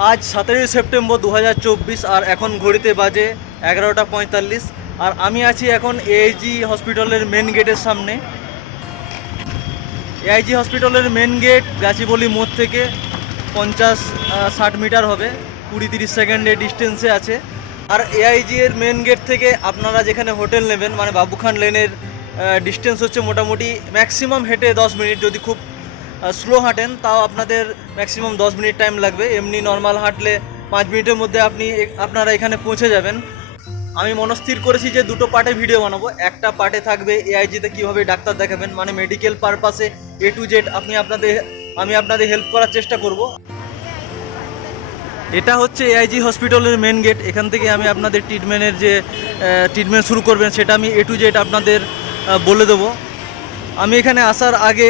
আজ সতেরোই সেপ্টেম্বর দু হাজার চব্বিশ আর এখন ঘড়িতে বাজে এগারোটা পঁয়তাল্লিশ। আর আমি আছি এখন এআইজি হসপিটালের মেন গেটের সামনে। এআইজি হসপিটালের মেন গেট গাছিবলি মোড় থেকে পঞ্চাশ ষাট মিটার হবে। কুড়ি তিরিশ সেকেন্ডের ডিস্টেন্সে আছে। আর এআইজি এর মেন গেট থেকে আপনারা যেখানে হোটেল নেবেন মানে বাবুখান লেনের ডিস্টেন্স হচ্ছে মোটামুটি ম্যাক্সিমাম হেঁটে দশ মিনিট, যদি খুব স্লো হাঁটেন, তাও আপনাদের ম্যাক্সিমাম দশ মিনিট টাইম লাগবে। এমনি নর্মাল হাঁটলে পাঁচ মিনিটের মধ্যে আপনি আপনারা এখানে পৌঁছে যাবেন। আমি মনস্থির করেছি যে দুটো পার্টে ভিডিও বানাবো। একটা পার্টে থাকবে এআইজিতে কীভাবে ডাক্তার দেখাবেন মানে মেডিকেল পারপাসে এ টু জেড আপনি আপনাদের, আমি আপনাদের হেল্প করার চেষ্টা করব। এটা হচ্ছে এআইজি হসপিটালের মেন গেট এখান থেকে আমি আপনাদের ট্রিটমেন্টের যে ট্রিটমেন্ট শুরু করবেন, সেটা আমি এ টু জেড আপনাদের বলে দেবো। আমি এখানে আসার আগে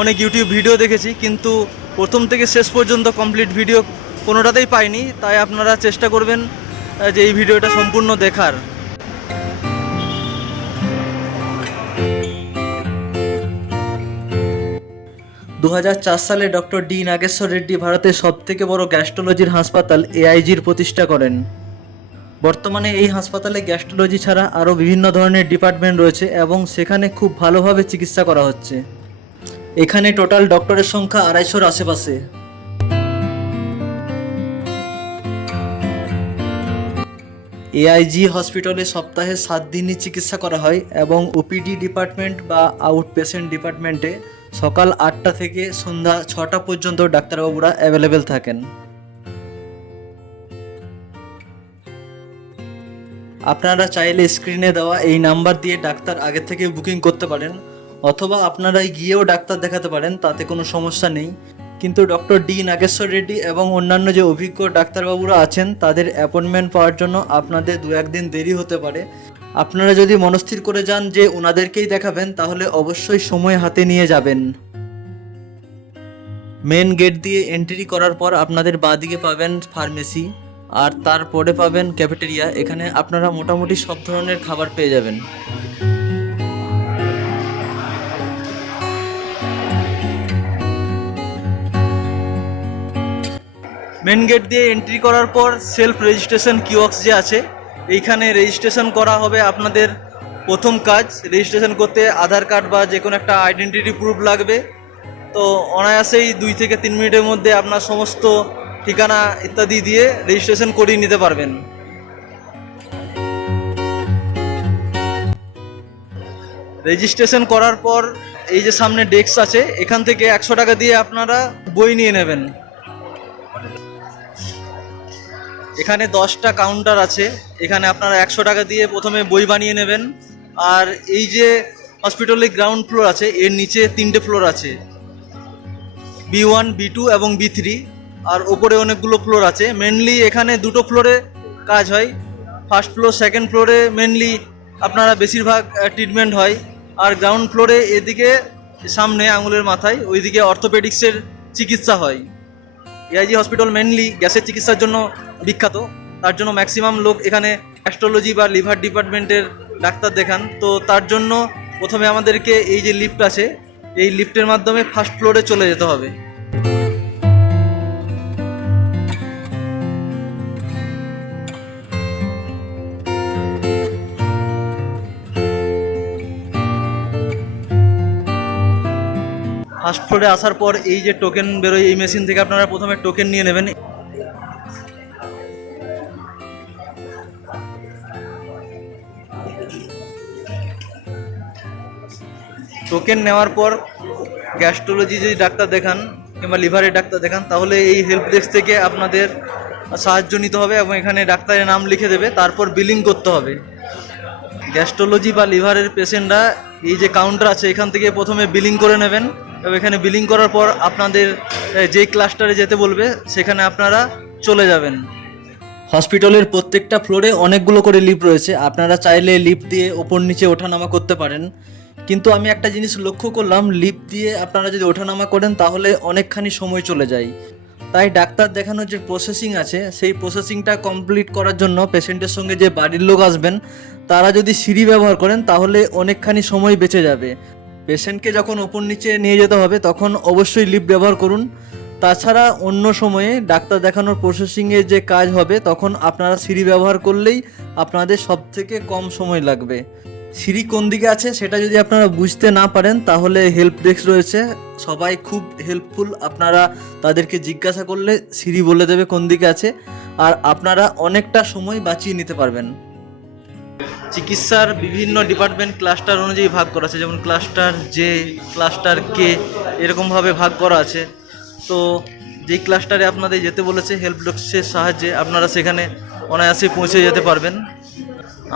অনেক ইউটিউব ভিডিও দেখেছি, কিন্তু প্রথম থেকে শেষ পর্যন্ত কমপ্লিট ভিডিও কোনোটাতেই পাইনি, তাই আপনারা চেষ্টা করবেন যে এই ভিডিওটা সম্পূর্ণ দেখার। দু হাজার চার সালে ডক্টর ডি নাগেশ্বর রেড্ডি ভারতের সবথেকে বড় গ্যাস্ট্রোলজির হাসপাতাল এআইজির প্রতিষ্ঠা করেন। বর্তমানে এই হাসপাতালে গ্যাস্ট্রোলজি ছাড়া আরও বিভিন্ন ধরনের ডিপার্টমেন্ট রয়েছে এবং সেখানে খুব ভালোভাবে চিকিৎসা করা হচ্ছে। এখানে টোটাল ডক্টরের সংখ্যা আড়াইশোর আশেপাশে। এআইজি হসপিটালে সপ্তাহে সাত দিনই চিকিৎসা করা হয় এবং ওপিডি ডিপার্টমেন্ট বা আউট পেশেন্ট ডিপার্টমেন্টে সকাল আটটা থেকে সন্ধ্যা ছটা পর্যন্ত ডাক্তারবাবুরা অ্যাভেলেবেল থাকেন। আপনারা চাইলে স্ক্রিনে দেওয়া এই নাম্বার দিয়ে ডাক্তার আগে থেকে বুকিং করতে পারেন। অথবা আপনারাই গিয়েও ডাক্তার দেখাতে পারেন, তাতে কোনো সমস্যা নেই। কিন্তু ডক্টর ডি নাগেশ্বর রেড্ডি এবং অন্যান্য যে অভিজ্ঞ ডাক্তারবাবুরা আছেন, তাদের অ্যাপয়েন্টমেন্ট পাওয়ার জন্য আপনাদের দু একদিন দেরি হতে পারে। আপনারা যদি মনস্থির করে যান যে ওনাদেরকেই দেখাবেন, তাহলে অবশ্যই সময় হাতে নিয়ে যাবেন। মেন গেট দিয়ে এন্ট্রি করার পর আপনাদের বাঁদিকে পাবেন ফার্মেসি, আর তারপরে পাবেন ক্যাফেটেরিয়া। এখানে আপনারা মোটামুটি সব ধরনের খাবার পেয়ে যাবেন। মেন গেট দিয়ে এন্ট্রি করার পর সেলফ রেজিস্ট্রেশন কিওক্স যে আছে, এইখানে রেজিস্ট্রেশন করা হবে আপনাদের প্রথম কাজ। রেজিস্ট্রেশন করতে আধার কার্ড বা যে কোনো একটা আইডেন্টিটি প্রুফ লাগবে। তো অনায়াসেই দুই থেকে তিন মিনিটের মধ্যে আপনার সমস্ত ঠিকানা ইত্যাদি দিয়ে রেজিস্ট্রেশন করিয়ে নিতে পারবেন। রেজিস্ট্রেশন করার পর এই যে সামনে ডেস্ক আছে, এখান থেকে একশো টাকা দিয়ে আপনারা বই নিয়ে নেবেন। এখানে দশটা কাউন্টার আছে। এখানে আপনারা একশো টাকা দিয়ে প্রথমে বই বানিয়ে নেবেন। আর এই যে হসপিটালের গ্রাউন্ড ফ্লোর আছে, এর নিচে তিনটে ফ্লোর আছে। বি ওয়ান বি টু এবং বি থ্রি আর ওপরে অনেকগুলো ফ্লোর আছে। মেনলি এখানে দুটো ফ্লোরে কাজ হয়। ফার্স্ট ফ্লোর সেকেন্ড ফ্লোরে মেনলি আপনারা বেশিরভাগ ট্রিটমেন্ট হয়। আর গ্রাউন্ড ফ্লোরে এদিকে সামনে আঙুলের মাথায়, ওইদিকে অর্থোপেডিক্সের চিকিৎসা হয়। এআইজি হসপিটাল মেনলি গ্যাসের চিকিৎসার জন্য বিখ্যাত। তার জন্য ম্যাক্সিমাম লোক এখানে অ্যাস্ট্রোলজি বা লিভার ডিপার্টমেন্টের ডাক্তার দেখান। তো তার জন্য প্রথমে আমাদেরকে এই যে লিফট আছে, এই লিফটের মাধ্যমে ফার্স্ট ফ্লোরে চলে যেতে হবে। ফ্লোরে আসার পর এই যে টোকেন বেরোয়, এই মেশিন থেকে আপনারা প্রথমে টোকেন নিয়ে নেবেন। টোকেন নেওয়ার পর গ্যাস্ট্রোলজি যদি ডাক্তার দেখান কিংবা লিভারের ডাক্তার দেখান, তাহলে এই হেল্প ডেস্ক থেকে আপনাদের সাহায্য নিতে হবে এবং এখানে ডাক্তারের নাম লিখে দেবে, তারপর বিলিং করতে হবে। গ্যাস্ট্রোলজি বা লিভারের পেশেন্টরা এই যে কাউন্টার আছে, এখান থেকে প্রথমে বিলিং করে নেবেন। এবং এখানে বিলিং করার পর আপনাদের যেই ক্লাস্টারে যেতে বলবে, সেখানে আপনারা চলে যাবেন। হসপিটালের প্রত্যেকটা ফ্লোরে অনেকগুলো করে লিফট রয়েছে। আপনারা চাইলে লিফট দিয়ে ওপর নিচে ওঠানামা করতে পারেন। কিন্তু আমি একটা জিনিস লক্ষ্য করলাম লিফট দিয়ে আপনারা যদি ওঠানামা করেন, তাহলে অনেকখানি সময় চলে যায়। তাই ডাক্তার দেখানোর যে প্রসেসিং আছে, সেই প্রসেসিংটা কমপ্লিট করার জন্য পেশেন্টের সঙ্গে যে বাড়ির লোক আসবেন, তারা যদি সিঁড়ি ব্যবহার করেন, তাহলে অনেকখানি সময় বেঁচে যাবে। পেশেন্টকে যখন ওপর নিচে নিয়ে যেতে হবে, তখন অবশ্যই লিফট ব্যবহার করুন। তাছাড়া অন্য সময়ে ডাক্তার দেখানোর প্রসেসিংয়ের যে কাজ হবে, তখন আপনারা সিঁড়ি ব্যবহার করলেই আপনাদের সব থেকে কম সময় লাগবে। সিঁড়ি কোন দিকে আছে সেটা যদি আপনারা বুঝতে না পারেন, তাহলে হেল্প ডেস্ক রয়েছে। সবাই খুব হেল্পফুল, আপনারা তাদেরকে জিজ্ঞাসা করলে সিঁড়ি বলে দেবে কোন দিকে আছে। আর আপনারা অনেকটা সময় বাঁচিয়ে নিতে পারবেন। চিকিৎসার বিভিন্ন ডিপার্টমেন্ট ক্লাস্টার অনুযায়ী ভাগ করা আছে, যেমন ক্লাস্টার জে ক্লাস্টার কে এরকমভাবে ভাগ করা আছে। তো যেই ক্লাস্টারে আপনাদের যেতে বলেছে হেল্প ডেস্কের সাহায্যে আপনারা সেখানে অনায়াসে পৌঁছে যেতে পারবেন।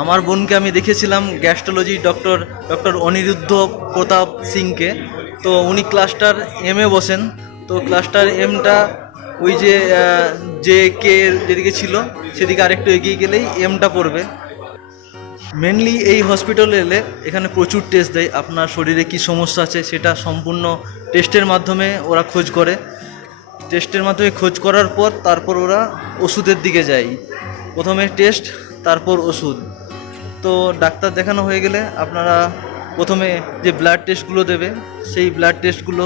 আমার বোনকে আমি দেখেছিলাম gastrology doctor doctor Aniruddha Pratap সিংকে। তো উনি ক্লাস্টার এমে বসেন। তো ক্লাস্টার এমটা ওই যে যে কে যেদিকে ছিল, সেদিকে আরেকটু এগিয়ে গেলেই এমটা পড়বে। মেনলি এই হসপিটালে এলে এখানে প্রচুর টেস্ট দেয়। আপনার শরীরে কি সমস্যা আছে সেটা সম্পূর্ণ টেস্টের মাধ্যমে ওরা খোঁজ করে। টেস্টের মাধ্যমে খোঁজ করার পর তারপর ওরা ওষুধের দিকে যায়। প্রথমে টেস্ট তারপর ওষুধ। তো ডাক্তার দেখানো হয়ে গেলে আপনারা প্রথমে যে ব্লাড টেস্টগুলো দেবে, সেই ব্লাড টেস্টগুলো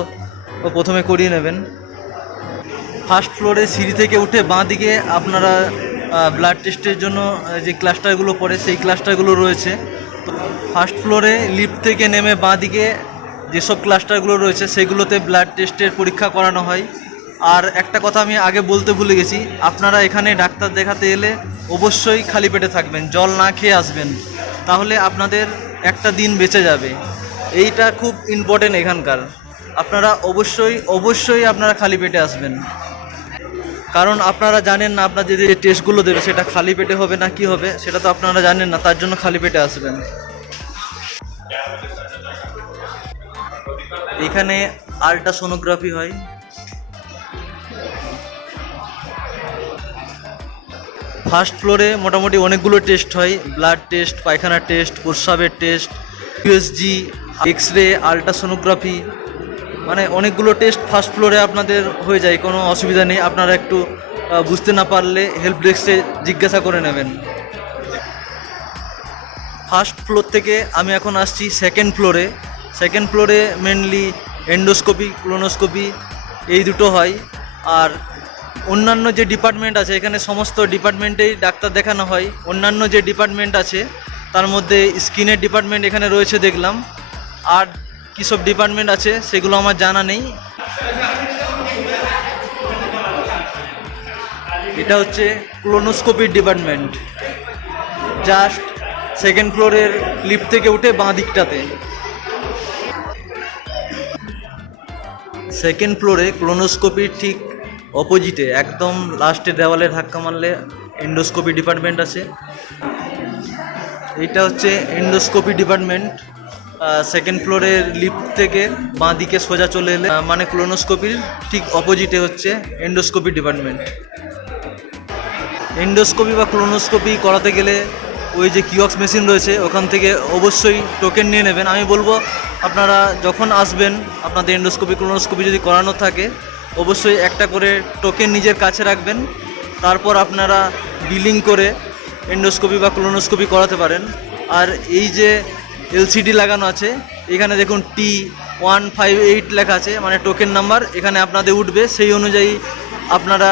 প্রথমে করিয়ে নেবেন। ফার্স্ট ফ্লোরে সিঁড়ি থেকে উঠে বাঁ দিকে আপনারা ব্লাড টেস্টের জন্য যে ক্লাস্টারগুলো পড়ে, সেই ক্লাস্টারগুলো রয়েছে। তো ফার্স্ট ফ্লোরে লিফট থেকে নেমে বাঁ দিকে যেসব ক্লাস্টারগুলো রয়েছে, সেগুলোতে ব্লাড টেস্টের পরীক্ষা করানো হয়। আর একটা কথা আমি আগে বলতে ভুলে গেছি, আপনারা এখানে ডাক্তার দেখাতে এলে অবশ্যই খালি পেটে থাকবেন, জল না খেয়ে আসবেন। তাহলে আপনাদের একটা দিন বেঁচে যাবে। এইটা খুব ইম্পর্টেন্ট এখানকার। আপনারা অবশ্যই অবশ্যই আপনারা খালি পেটে আসবেন। কারণ আপনারা জানেন না আপনার যে টেস্টগুলো দেবে, সেটা খালি পেটে হবে না কি হবে, সেটা তো আপনারা জানেন না, তার জন্য খালি পেটে আসবেন। এখানে আল্ট্রাসোনোগ্রাফি হয়। ফার্স্ট ফ্লোরে মোটামুটি অনেকগুলো টেস্ট হয় ব্লাড টেস্ট পায়খানা টেস্ট প্রস্রাবের test USG X ray ultrasonography মানে অনেকগুলো টেস্ট ফার্স্ট ফ্লোরে আপনাদের হয়ে যায়, কোনো অসুবিধা নেই। আপনারা একটু বুঝতে না পারলে হেল্প ডেস্কে জিজ্ঞাসা করে নেবেন। ফার্স্ট ফ্লোর থেকে আমি এখন আসছি সেকেন্ড ফ্লোরে সেকেন্ড ফ্লোরে মেনলি এন্ডোস্কোপি ক্লোনোস্কোপি এই দুটো হয়। আর অন্যান্য যে ডিপার্টমেন্ট আছে, এখানে সমস্ত ডিপার্টমেন্টেই ডাক্তার দেখানো হয়। অন্যান্য যে ডিপার্টমেন্ট আছে, তার মধ্যে স্কিনের ডিপার্টমেন্ট এখানে রয়েছে দেখলাম। আর কী সব ডিপার্টমেন্ট আছে, সেগুলো আমার জানা নেই। এটা হচ্ছে ক্লোনোস্কোপির ডিপার্টমেন্ট জাস্ট সেকেন্ড ফ্লোরের লিফট থেকে উঠে বাঁ দিকটাতে। সেকেন্ড ফ্লোরে ক্লোনোস্কোপির ঠিক অপোজিটে একদম লাস্টে দেওয়ালে ধাক্কা মারলে এন্ডোস্কোপি ডিপার্টমেন্ট আছে। এটা হচ্ছে এন্ডোস্কোপি ডিপার্টমেন্ট সেকেন্ড ফ্লোরের লিফট থেকে বাঁ দিকে সোজা চলে এলে মানে ক্লোনোস্কোপির ঠিক অপোজিটে হচ্ছে এন্ডোস্কোপি ডিপার্টমেন্ট এন্ডোস্কোপি বা ক্লোনোস্কোপি করাতে গেলে ওই যে কিওক্স মেশিন রয়েছে, ওখান থেকে অবশ্যই টোকেন নিয়ে নেবেন। আমি বলব, আপনারা যখন আসবেন, আপনাদের এন্ডোস্কোপি ক্লোনোস্কোপি যদি করানো থাকে, অবশ্যই একটা করে টোকেন নিজের কাছে রাখবেন। তারপর আপনারা বিলিং করে এন্ডোস্কোপি বা ক্লোনোস্কোপি করাতে পারেন। আর এই যে এলসিডি লাগানো আছে। এখানে দেখুন টি ওয়ান ফাইভ এইট লেখা আছে মানে টোকেন নাম্বার এখানে আপনাদের উঠবে, সেই অনুযায়ী আপনারা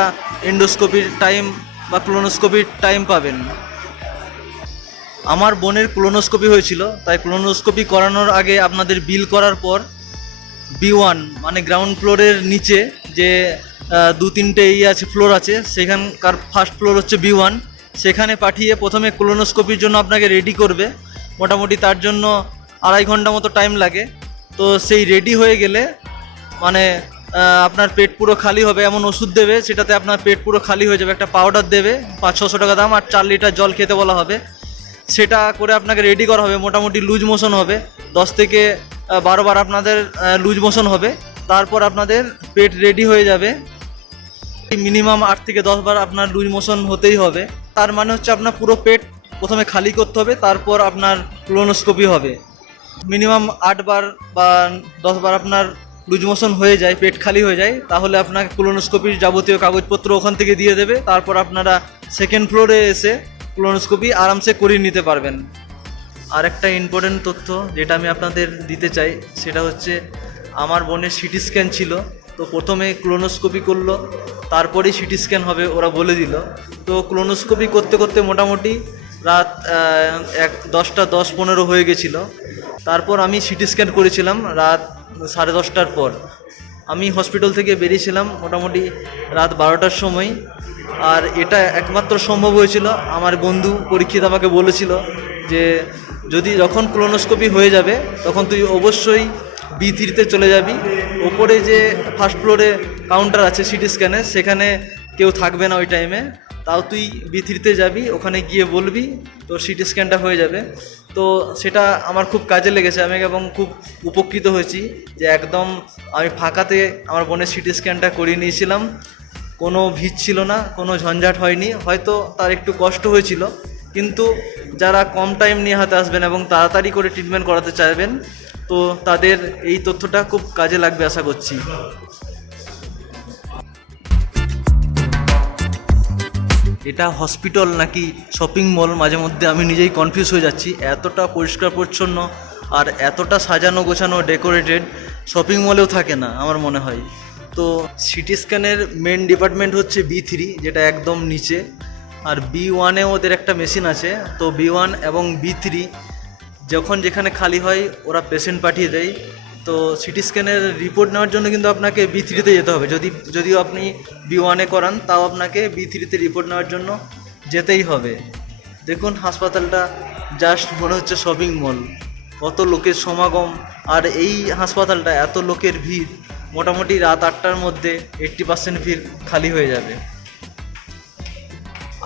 এন্ডোস্কোপির টাইম বা ক্লোনোস্কোপির টাইম পাবেন। আমার বোনের ক্লোনোস্কোপি হয়েছিল, তাই ক্লোনোস্কোপি করানোর আগে আপনাদের বিল করার পর বি ওয়ান মানে গ্রাউন্ড ফ্লোরের নিচে যে দু তিনটে ইয়ে আছে ফ্লোর আছে, সেখানকার ফার্স্ট ফ্লোর হচ্ছে বি ওয়ান সেখানে পাঠিয়ে প্রথমে ক্লোনোস্কোপির জন্য আপনাকে রেডি করবে। মোটামুটি তার জন্য আড়াই ঘণ্টা মতো টাইম লাগে। তো সেই রেডি হয়ে গেলে মানে আপনার পেট পুরো খালি হবে এমন ওষুধ দেবে সেটাতে আপনার পেট পুরো খালি হয়ে যাবে একটা পাউডার দেবে পাঁচ ছশো টাকা দাম আর চার লিটার জল খেতে বলা হবে। সেটা করে আপনাকে রেডি করা হবে মোটামুটি লুজ মোশন হবে। দশ থেকে আহ, বারো বার আপনাদের লুজ মোশন হবে। তারপর আপনাদের পেট রেডি হয়ে যাবে। মিনিমাম আট থেকে দশ বার আপনার লুজ মোশন হতেই হবে। তার মানে হচ্ছে আপনার পুরো পেট প্রথমে খালি করতে হবে, তারপর আপনার ক্লোনোস্কোপি হবে। মিনিমাম আটবার বা দশবার আপনার লুজ মোশন হয়ে যায়, পেট খালি হয়ে যায়, তাহলে আপনাকে ক্লোনোস্কোপির যাবতীয় কাগজপত্র ওখান থেকে দিয়ে দেবে, তারপর আপনারা সেকেন্ড ফ্লোরে এসে ক্লোনোস্কোপি আরামসে করিয়ে নিতে পারবেন। আর একটা ইম্পর্টেন্ট তথ্য যেটা আমি আপনাদের দিতে চাই, সেটা হচ্ছে আমার বোনের সিটি স্ক্যান ছিল, তো প্রথমে ক্লোনোস্কোপি করল, তারপরেই সিটি স্ক্যান হবে, ওরা বলে দিল। তো ক্লোনোস্কোপি করতে করতে মোটামুটি রাত এক, দশটা দশ পনেরো হয়ে গেছিল। তারপর আমি সিটি স্ক্যান করেছিলাম রাত সাড়ে দশটার পর। আমি হসপিটাল থেকে বেরিয়েছিলাম মোটামুটি রাত বারোটার সময়। আর এটা একমাত্র সম্ভব হয়েছিল, আমার বন্ধু পরীক্ষিত আমাকে বলেছিল যে যদি যখন ক্লোনোস্কোপি হয়ে যাবে, তখন তুই অবশ্যই বি থ্রিতে চলে যাবি। ওপরে যে ফার্স্ট ফ্লোরে কাউন্টার আছে সিটি স্ক্যানে, সেখানে কেউ থাকবে না ওই টাইমে তাও তুই বি থ্রিতে যাবি, ওখানে গিয়ে বলবি তো সিটি স্ক্যানটা হয়ে যাবে। তো সেটা আমার খুব কাজে লেগেছে, আমি এবং খুব উপকৃত হয়েছি যে একদম আমি ফাঁকাতে আমার বোনের সিটি স্ক্যানটা করিয়ে নিয়েছিলাম। কোনো ভিড় ছিল না, কোনো ঝঞ্ঝাট হয়নি, হয়তো তার একটু কষ্ট হয়েছিল, কিন্তু যারা কম টাইম নিয়ে হাতে আসবেন এবং তাড়াতাড়ি করে ট্রিটমেন্ট করাতে চাইবেন, তো তাদের এই তথ্যটা খুব কাজে লাগবে আশা করছি। এটা হসপিটাল নাকি শপিং মল মাঝে মধ্যে আমি নিজেই কনফিউজ হয়ে যাচ্ছি। এতটা পরিষ্কার পরিচ্ছন্ন আর এতটা সাজানো গোছানো ডেকোরেটেড শপিং মলেও থাকে না, আমার মনে হয়। তো সিটি স্ক্যানের মেন ডিপার্টমেন্ট হচ্ছে বি থ্রি যেটা একদম নিচে। আর বি ওয়ানে ওদের একটা মেশিন আছে। তো বি ওয়ান এবং বি থ্রি যখন যেখানে খালি হয়, ওরা পেশেন্ট পাঠিয়ে দেয়। তো সিটি স্ক্যানের রিপোর্ট নেওয়ার জন্য কিন্তু আপনাকে বি থ্রিতে যেতে হবে। যদি, যদিও আপনি বি ওয়ানে করান, তাও আপনাকে বি থ্রিতে রিপোর্ট নেওয়ার জন্য যেতেই হবে। দেখুন হাসপাতালটা জাস্ট মনে হচ্ছে শপিং মল কত লোকের সমাগম। আর এই হাসপাতালটা, এত লোকের ভিড়, মোটামুটি রাত আটটার মধ্যে এইট্টি পার্সেন্ট ভিড় খালি হয়ে যাবে।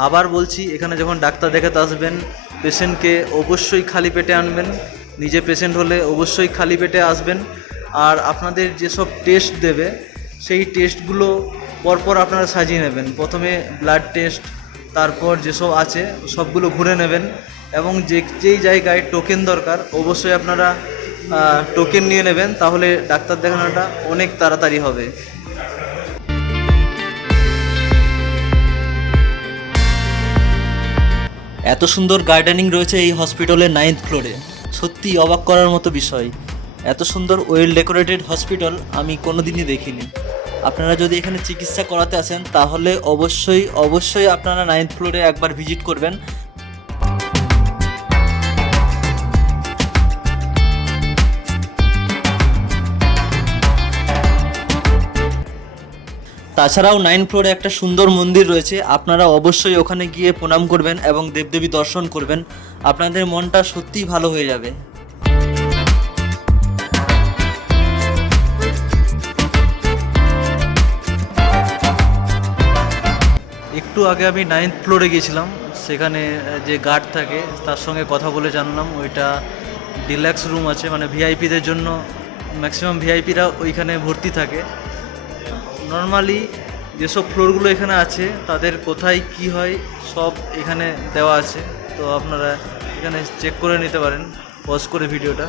আবার বলছি, এখানে যখন ডাক্তার দেখাতে আসবেন পেশেন্টকে অবশ্যই খালি পেটে আনবেন। নিজে পেশেন্ট হলে অবশ্যই খালি পেটে আসবেন। আর আপনাদের যেসব টেস্ট দেবে, সেই টেস্টগুলো পরপর আপনারা সাজিয়ে নেবেন। প্রথমে ব্লাড টেস্ট তারপর যেসব আছে, সবগুলো ঘুরে নেবেন এবং যে, যেই জায়গায় টোকেন দরকার, অবশ্যই আপনারা টোকেন নিয়ে নেবেন, তাহলে ডাক্তার দেখানোটা অনেক তাড়াতাড়ি হবে। এত সুন্দর গার্ডেনিং রয়েছে এই হসপিটালের নাইন্থ ফ্লোরে সত্যি অবাক করার মতো বিষয়। এত সুন্দর ওয়েল ডেকোরেটেড হসপিটাল আমি কোনোদিনই দেখিনি। আপনারা যদি এখানে চিকিৎসা করাতে আসেন, তাহলে অবশ্যই অবশ্যই আপনারা নাইন্থ ফ্লোরে একবার ভিজিট করবেন। তাছাড়াও নাইন ফ্লোরে একটা সুন্দর মন্দির রয়েছে, আপনারা অবশ্যই ওখানে গিয়ে প্রণাম করবেন এবং দেবদেবী দর্শন করবেন। আপনাদের মনটা সত্যিই ভালো হয়ে যাবে। একটু আগে আমি নাইন্থ ফ্লোরে গিয়েছিলাম, সেখানে যে গার্ড থাকে, তার সঙ্গে কথা বলে জানলাম, ওইটা ডিল্যাক্স রুম আছে মানে ভিআইপিদের জন্য ম্যাক্সিমাম ভিআইপিরা ওইখানে ভর্তি থাকে। নর্মালি যেসব ফ্লোরগুলো এখানে আছে, তাদের কোথায় কি হয়, সব এখানে দেওয়া আছে। তো আপনারা এখানে চেক করে নিতে পারেন পজ করে ভিডিওটা।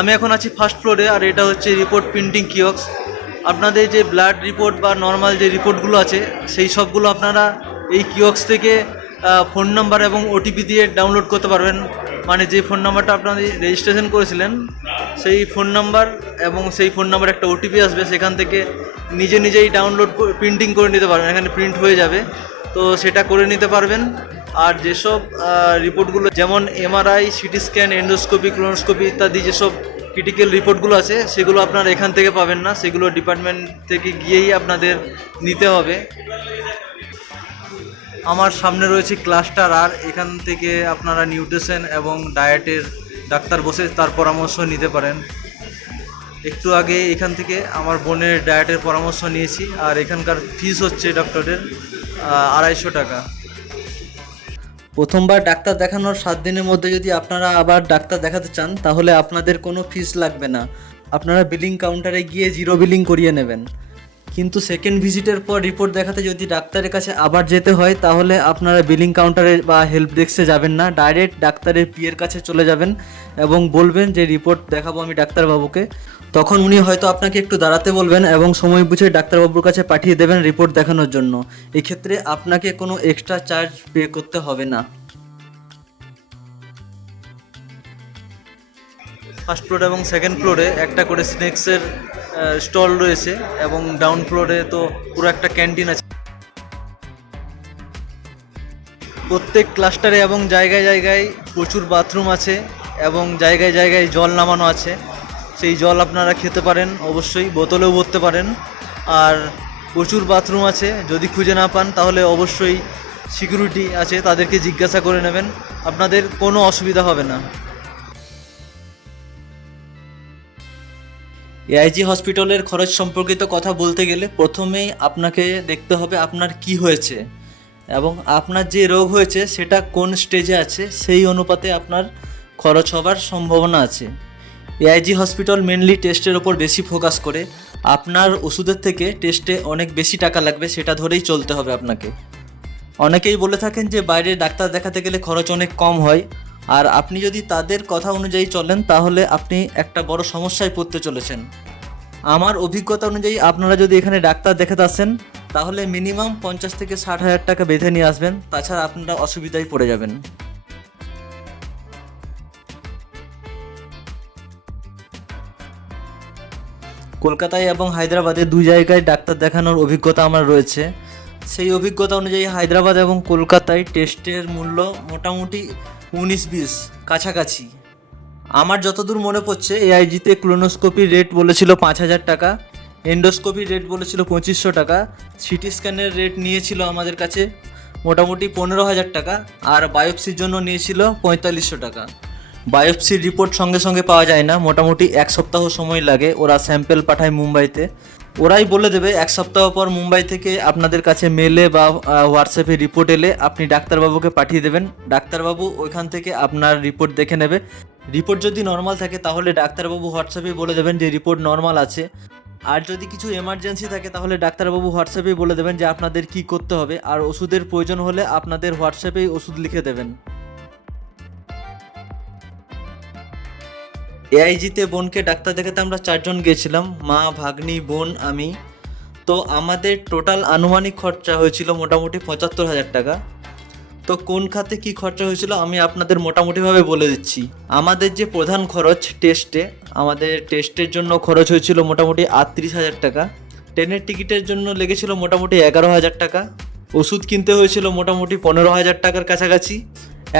আমি এখন আছি ফার্স্ট ফ্লোরে আর এটা হচ্ছে রিপোর্ট প্রিন্টিং কিয়ক্স আপনাদের যে ব্লাড রিপোর্ট বা নর্মাল যে রিপোর্টগুলো আছে, সেই সবগুলো আপনারা এই কিয়ক্স থেকে ফোন নাম্বার এবং ওটিপি দিয়ে ডাউনলোড করতে পারবেন। মানে যে ফোন নাম্বারটা আপনাদের রেজিস্ট্রেশন করেছিলেন, সেই ফোন নাম্বার এবং সেই ফোন নাম্বার একটা ওটিপি আসবে, সেখান থেকে নিজে নিজেই ডাউনলোড প্রিন্টিং করে নিতে পারবেন। এখানে প্রিন্ট হয়ে যাবে। তো সেটা করে নিতে পারবেন। আর যেসব রিপোর্টগুলো যেমন MRI CT scan endoscopy colonoscopy ইত্যাদি যেসব ক্রিটিক্যাল রিপোর্টগুলো আছে, সেগুলো আপনার এখান থেকে পাবেন না। সেগুলো ডিপার্টমেন্ট থেকে গিয়েই আপনাদের নিতে হবে। আমার সামনে রয়েছে ক্লাস্টার আর এখান থেকে আপনারা নিউট্রিশন এবং ডায়েটের ডাক্তার বসে তার পরামর্শ নিতে পারেন। একটু আগে এখান থেকে আমার বোনের ডায়েটের পরামর্শ নিয়েছি আর এখানকার ফিস হচ্ছে ডক্টরের আড়াইশো টাকা। প্রথমবার ডাক্তার দেখানোর সাত দিনের মধ্যে যদি আপনারা আবার ডাক্তার দেখাতে চান, তাহলে আপনাদের কোনো ফিস লাগবে না। আপনারা বিলিং কাউন্টারে গিয়ে জিরো বিলিং করিয়ে নেবেন। কিন্তু সেকেন্ড ভিজিটের পর রিপোর্ট দেখাতে যদি ডাক্তারের কাছে আবার যেতে হয়, তাহলে আপনারা বিলিং কাউন্টারে বা হেল্প ডেস্কে যাবেন না। ডাইরেক্ট ডাক্তারের পিয়ের কাছে চলে যাবেন এবং বলবেন যে রিপোর্ট দেখাবো আমি ডাক্তারবাবুকে। তখন উনি হয়তো আপনাকে একটু দাঁড়াতে বলবেন এবং সময় বুঝে ডাক্তারবাবুর কাছে পাঠিয়ে দেবেন রিপোর্ট দেখানোর জন্য। এক্ষেত্রে আপনাকে কোনো এক্সট্রা চার্জ পে করতে হবে না। ফার্স্ট ফ্লোর এবং সেকেন্ড ফ্লোরে একটা করে স্ন্যাক্সের স্টল রয়েছে এবং ডাউন ফ্লোরে তো পুরো একটা ক্যান্টিন আছে। প্রত্যেক ক্লাস্টারে এবং জায়গায় জায়গায় প্রচুর বাথরুম আছে এবং জায়গায় জায়গায় জল নামানো আছে। সেই জল আপনারা খেতে পারেন, অবশ্যই বোতলেও ভরতে পারেন। আর প্রচুর বাথরুম আছে, যদি খুঁজে না পান তাহলে অবশ্যই সিকিউরিটি আছে, তাদেরকে জিজ্ঞাসা করে নেবেন। আপনাদের কোনো অসুবিধা হবে না। এআইজি হসপিটালের খরচ সম্পর্কিত কথা বলতে গেলে প্রথমেই আপনাকে দেখতে হবে আপনার কি হয়েছে এবং আপনার যে রোগ হয়েছে সেটা কোন স্টেজে আছে, সেই অনুপাতে আপনার খরচ হবার সম্ভাবনা আছে। এআইজি হসপিটাল মেনলি টেস্টের ওপর বেশি ফোকাস করে। আপনার ওষুধের থেকে টেস্টে অনেক বেশি টাকা লাগবে, সেটা ধরেই চলতে হবে আপনাকে। অনেকেই বলে থাকেন যে বাইরে ডাক্তার দেখাতে গেলে খরচ অনেক কম হয়। আর আপনি যদি তাদের কথা অনুযায়ী চলেন, তাহলে আপনি একটা বড় সমস্যায় পড়তে চলেছেন। আমার অভিজ্ঞতা অনুযায়ী আপনারা যদি এখানে ডাক্তার দেখাতে আসেন, তাহলে মিনিমাম পঞ্চাশ থেকে ষাট হাজার টাকা বেঁধে নিয়ে আসবেন, তাছাড়া আপনারা অসুবিধায় পড়ে যাবেন। কলকাতায় এবং হায়দ্রাবাদে দুই জায়গায় ডাক্তার দেখানোর অভিজ্ঞতা আমার রয়েছে। সেই অভিজ্ঞতা অনুযায়ী হায়দ্রাবাদ এবং কলকাতায় টেস্টের মূল্য মোটামুটি উনিশ বিশ, কাছাকাছি। আমার যতদূর মনে পড়ছে এআইজিতে ক্লোনোস্কোপির রেট বলেছিল পাঁচ হাজার টাকা এন্ডোস্কোপির রেট বলেছিল পঁচিশশো টাকা সিটি স্ক্যানের রেট নিয়েছিল আমাদের কাছে মোটামুটি পনেরো হাজার টাকা, আর বায়োপসির জন্য নিয়েছিল পঁয়তাল্লিশশো টাকা। বায়োপসির রিপোর্ট সঙ্গে সঙ্গে পাওয়া যায় না, মোটামুটি এক সপ্তাহ সময় লাগে ওরা স্যাম্পেল পাঠায় মুম্বাইতে। ওরাই বলে দেবে, এক সপ্তাহ পর মুম্বাই থেকে আপনাদের কাছে মেলে বা হোয়াটসঅ্যাপে রিপোর্ট এলে আপনি ডাক্তারবাবুকে পাঠিয়ে দেবেন। ডাক্তারবাবু ওইখান থেকে আপনার রিপোর্ট দেখে নেবে। রিপোর্ট যদি নর্মাল থাকে, তাহলে ডাক্তারবাবু হোয়াটসঅ্যাপে বলে দেবেন যে রিপোর্ট নর্মাল আছে। আর যদি কিছু এমার্জেন্সি থাকে, তাহলে ডাক্তারবাবু হোয়াটসঅ্যাপেই বলে দেবেন যে আপনাদের কি করতে হবে। আর ওষুধের প্রয়োজন হলে আপনাদের হোয়াটসঅ্যাপেই ওষুধ লিখে দেবেন। এআইজিতে বোনকে ডাক্তার দেখাতে আমরা চারজন গিয়েছিলাম, মা, ভাগ্নি, বোন, আমি। তো আমাদের টোটাল আনুমানিক খরচা হয়েছিল মোটামুটি পঁচাত্তর হাজার টাকা। তো কোন খাতে কি খরচা হয়েছিল আমি আপনাদের মোটামুটিভাবে বলে দিচ্ছি। আমাদের যে প্রধান খরচ টেস্টে, আমাদের টেস্টের জন্য খরচ হয়েছিল মোটামুটি আটত্রিশ হাজার টাকা। ট্রেনের টিকিটের জন্য লেগেছিল মোটামুটি এগারো হাজার টাকা। ওষুধ কিনতে হয়েছিল মোটামুটি পনেরো হাজার টাকার কাছাকাছি।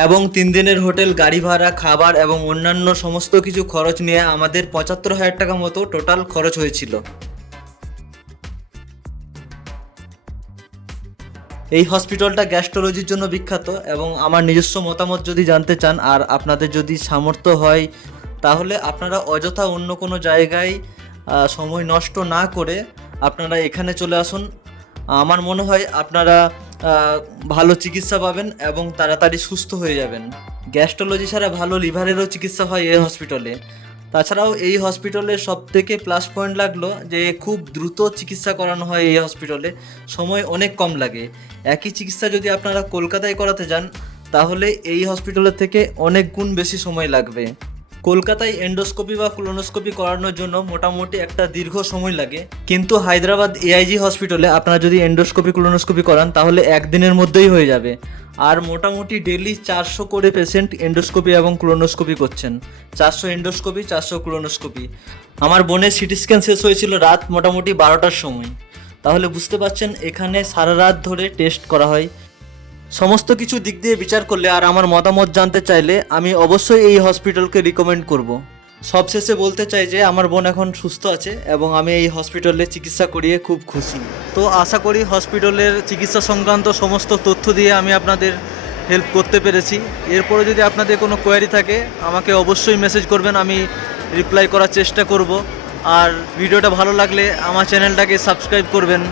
এবং তিন দিনের হোটেল, গাড়ি ভাড়া, খাবার এবং অন্যান্য সমস্ত কিছু খরচ নিয়ে আমাদের পঁচাত্তর হাজার টাকা মতো টোটাল খরচ হয়েছিল। এই হসপিটালটা গ্যাস্ট্রোলজির জন্য বিখ্যাত এবং আমার নিজস্ব মতামত যদি জানতে চান আর আপনাদের যদি সামর্থ্য হয়, তাহলে আপনারা অযথা অন্য কোনো জায়গায় সময় নষ্ট না করে আপনারা এখানে চলে আসুন। আমার মনে হয় আপনারা ভালো চিকিৎসা পাবেন এবং তাড়াতাড়ি সুস্থ হয়ে যাবেন। গ্যাস্ট্রোলজি ছাড়া ভালো লিভারেরও চিকিৎসা হয় এই হসপিটালে তাছাড়াও এই হসপিটালের সব থেকে প্লাস পয়েন্ট লাগল যে খুব দ্রুত চিকিৎসা করানো হয় এই হসপিটালে সময় অনেক কম লাগে। একই চিকিৎসা যদি আপনারা কলকাতায় করাতে যান, তাহলে এই হসপিটালের থেকে অনেক গুণ বেশি সময় লাগবে। কলকাতায় এন্ডোস্কোপি বা ক্লোনোস্কোপি করানোর জন্য মোটামুটি একটা দীর্ঘ সময় লাগে। কিন্তু হায়দ্রাবাদ এআইজি হসপিটালে আপনারা যদি এন্ডোস্কোপি ক্লোনোস্কোপি করান, তাহলে একদিনের মধ্যেই হয়ে যাবে। আর মোটামুটি ডেলি চারশো করে পেশেন্ট এন্ডোস্কোপি এবং ক্লোনোস্কোপি করছেন। চারশো এন্ডোস্কোপি চারশো ক্লোনোস্কোপি আমার বোনের সিটি স্ক্যান শেষ হয়েছিল রাত মোটামুটি বারোটার সময়। তাহলে বুঝতে পারছেন, এখানে সারা রাত ধরে টেস্ট করা হয়। সমস্ত কিছু দিক দিয়ে বিচার করলে আর আমার মতামত জানতে চাইলে আমি অবশ্যই এই হসপিটালকে রিকমেন্ড করব। সবশেষে বলতে চাই যে আমার বোন এখন সুস্থ আছে এবং আমি এই হসপিটালে চিকিৎসা করিয়ে খুব খুশি। তো আশা করি হসপিটালের চিকিৎসা সংক্রান্ত সমস্ত তথ্য দিয়ে আমি আপনাদের হেল্প করতে পেরেছি। এরপরে যদি আপনাদের কোনো কোয়ারি থাকে, আমাকে অবশ্যই মেসেজ করবেন, আমি রিপ্লাই করার চেষ্টা করব। আর ভিডিওটা ভালো লাগলে আমার চ্যানেলটাকে সাবস্ক্রাইব করবেন।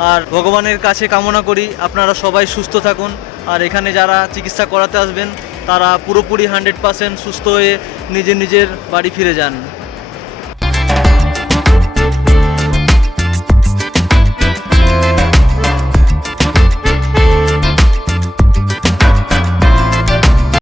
আর ভগবানের কাছে কামনা করি আপনারা সবাই সুস্থ থাকুন। আর এখানে যারা চিকিৎসা করাতে আসবেন, তারা পুরোপুরি হান্ড্রেড পার্সেন্ট সুস্থ হয়ে নিজের নিজের বাড়ি ফিরে যান।